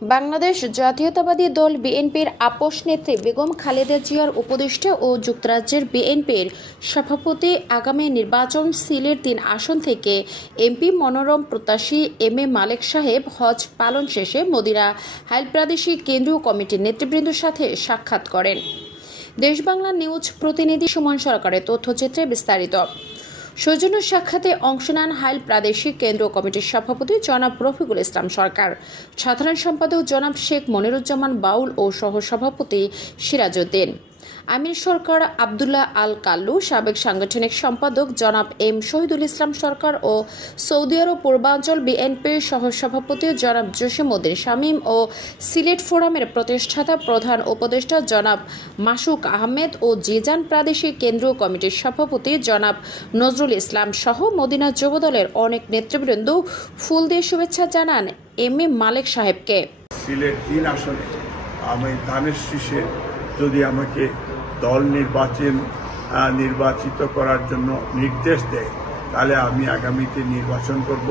বাংলাদেশ জাতীয়তাবাদী দল বিএনপির আপোষ নেত্রী বেগম খালেদা জিয়ার উপদেষ্টা ও যুক্তরাজ্যের বিএনপির সভাপতি আগামী নির্বাচন সিলেট ৩ আসন থেকে এমপি মনোনয়ন প্রত্যাশী এম এ মালেক সাহেব হজ পালন শেষে মদিনা হাইল প্রাদেশিক কেন্দ্রীয় কমিটির নেতৃবৃন্দের সাথে সাক্ষাৎ করেন। দেশ বাংলা নিউজ প্রতিনিধি সুমন সরকারের তথ্যচিত্রে বিস্তারিত। সৌজন্য সাক্ষাতে অংশ নেন হাইল প্রাদেশিক কেন্দ্রীয় কমিটির সভাপতি জনাব রফিকুল ইসলাম সরকার, সাধারণ সম্পাদক জনাব শেখ মনিরুজ্জামান বাউল ও সহসভাপতি সিরাজউদ্দিন আমির সরকার, আবদুল্লাহ আল কাল্লু, সাবেক সাংগঠনিক সম্পাদক জনাব এম শহীদুল ইসলাম সরকার ও সৌদি আরব পূর্বাঞ্চল বিএনপির সহসভাপতি জনাব জসিমউদ্দিন শামীম ও সিলেট ফোরামের প্রতিষ্ঠাতা প্রধান উপদেষ্টা জনাব মাসুক আহমেদ ও জিজান প্রাদেশিক কেন্দ্রীয় কমিটির সভাপতি জনাব নজরুল ইসলাম সহ মদিনা যুবদলের অনেক নেতৃবৃন্দ ফুল দিয়ে শুভেচ্ছা জানান এম এ মালেক সাহেবকে। সিলেট ৩ আসনে আমি ধানের শীষে যদি আমাকে দল নির্বাচিত করার জন্য নির্দেশ দেয় তাহলে আমি আগামীতে নির্বাচন করব।